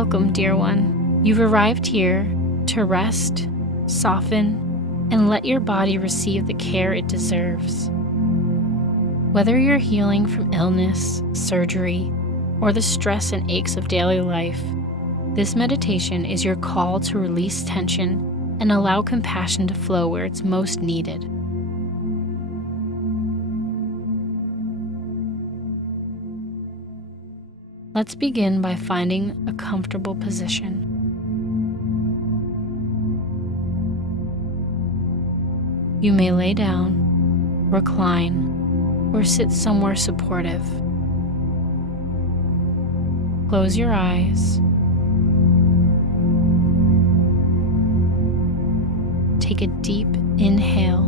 Welcome, dear one. You've arrived here to rest, soften, and let your body receive the care it deserves. Whether you're healing from illness, surgery, or the stress and aches of daily life, this meditation is your call to release tension and allow compassion to flow where it's most needed. Let's begin by finding a comfortable position. You may lay down, recline, or sit somewhere supportive. Close your eyes. Take a deep inhale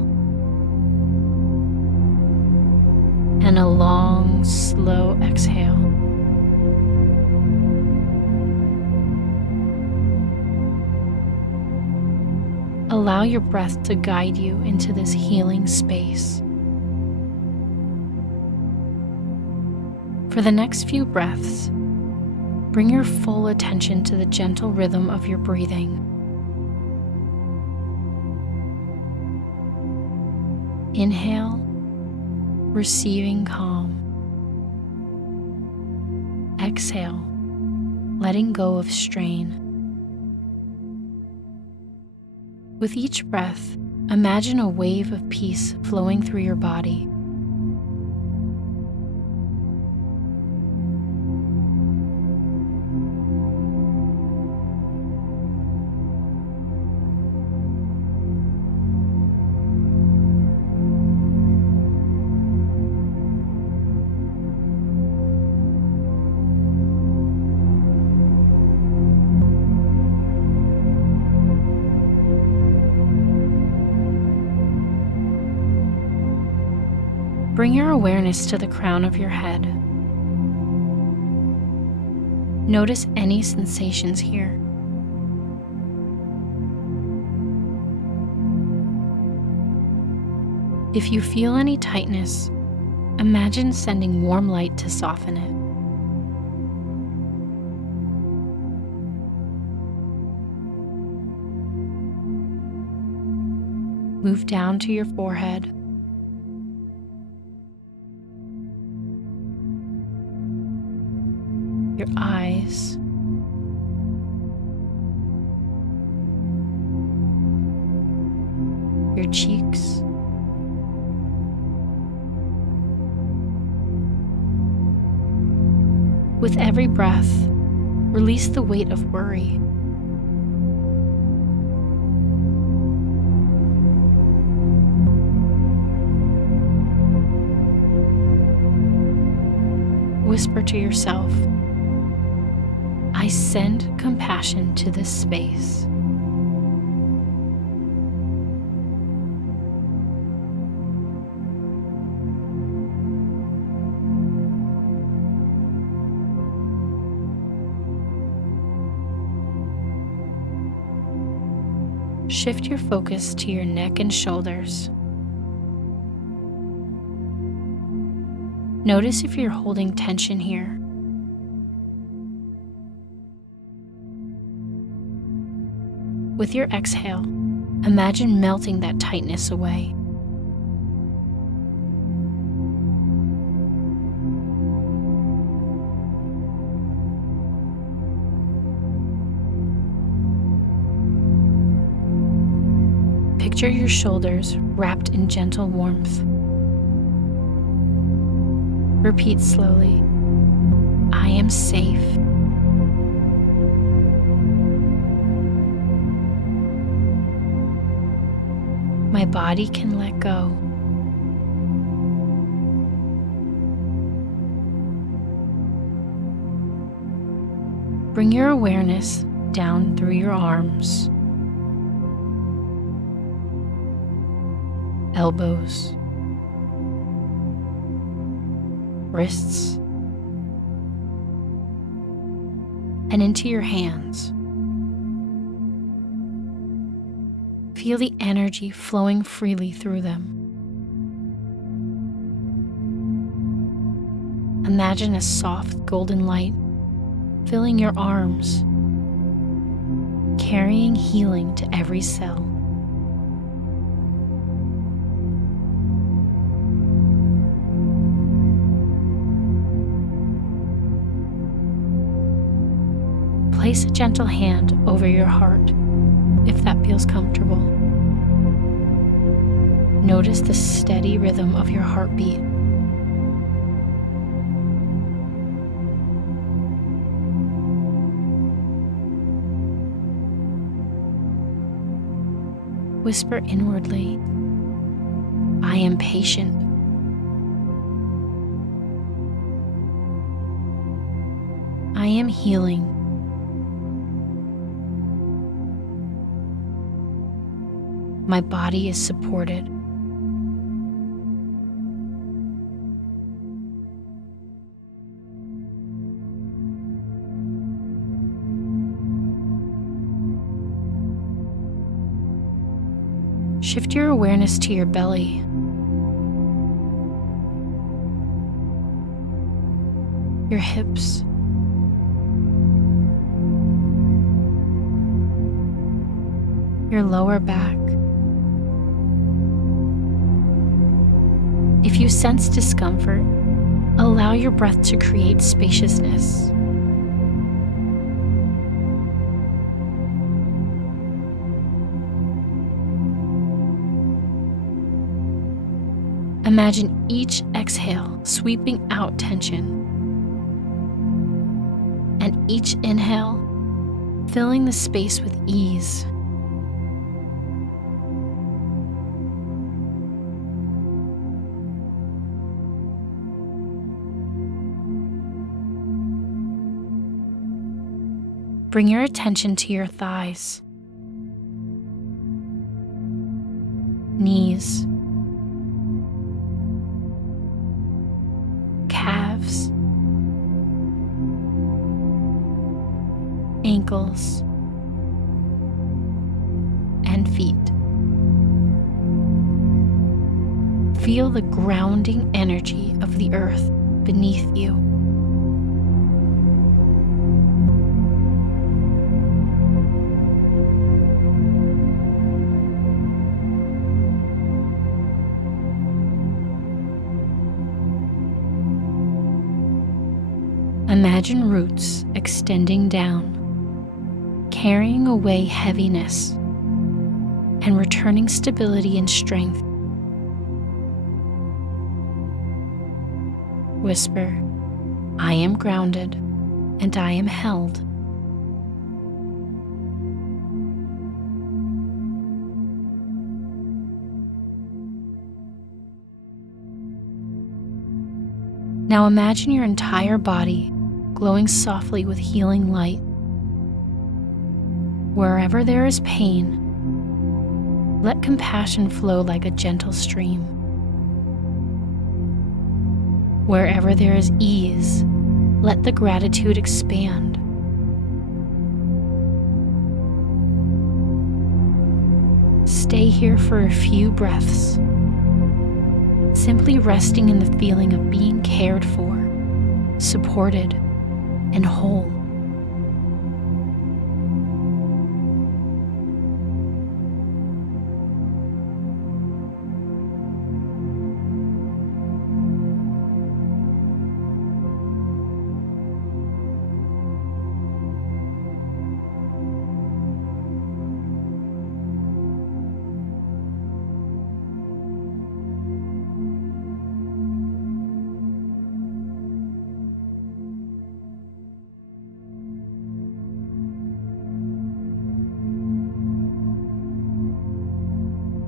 and a long, slow exhale. Allow your breath to guide you into this healing space. For the next few breaths, bring your full attention to the gentle rhythm of your breathing. Inhale, receiving calm. Exhale, letting go of strain. With each breath, imagine a wave of peace flowing through your body. Bring your awareness to the crown of your head. Notice any sensations here. If you feel any tightness, imagine sending warm light to soften it. Move down to your forehead. Your eyes, your cheeks, with every breath, release the weight of worry. Whisper to yourself, I send compassion to this space. Shift your focus to your neck and shoulders. Notice if you're holding tension here. With your exhale, imagine melting that tightness away. Picture your shoulders wrapped in gentle warmth. Repeat slowly, I am safe. My body can let go. Bring your awareness down through your arms, elbows, wrists, and into your hands. Feel the energy flowing freely through them. Imagine a soft golden light filling your arms, carrying healing to every cell. Place a gentle hand over your heart if that feels comfortable. Notice the steady rhythm of your heartbeat. Whisper inwardly, "I am patient." "I am healing." "My body is supported." Shift your awareness to your belly. Your hips. Your lower back. If you sense discomfort, allow your breath to create spaciousness. Imagine each exhale sweeping out tension, and each inhale filling the space with ease. Bring your attention to your thighs, knees, calves, ankles, and feet. Feel the grounding energy of the earth beneath you. Imagine roots extending down, carrying away heaviness and returning stability and strength. Whisper, "I am grounded and I am held." Now imagine your entire body glowing softly with healing light. Wherever there is pain, let compassion flow like a gentle stream. Wherever there is ease, let the gratitude expand. Stay here for a few breaths, simply resting in the feeling of being cared for, supported, and whole.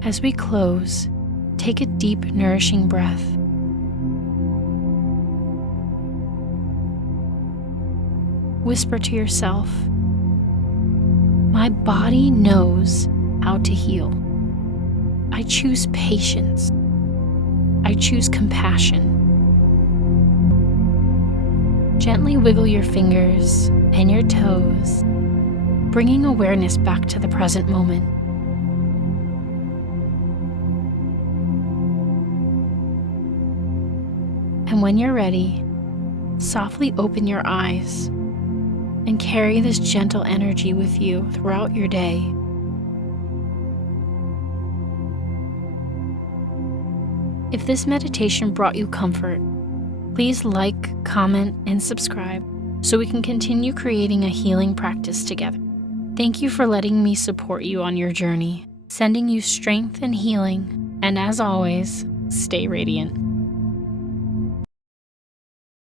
As we close, take a deep, nourishing breath. Whisper to yourself, "My body knows how to heal. I choose patience. I choose compassion." Gently wiggle your fingers and your toes, bringing awareness back to the present moment. And when you're ready, softly open your eyes. and carry this gentle energy with you throughout your day. If this meditation brought you comfort, please like, comment, and subscribe so we can continue creating a healing practice together. Thank you for letting me support you on your journey, sending you strength and healing, and as always, stay radiant.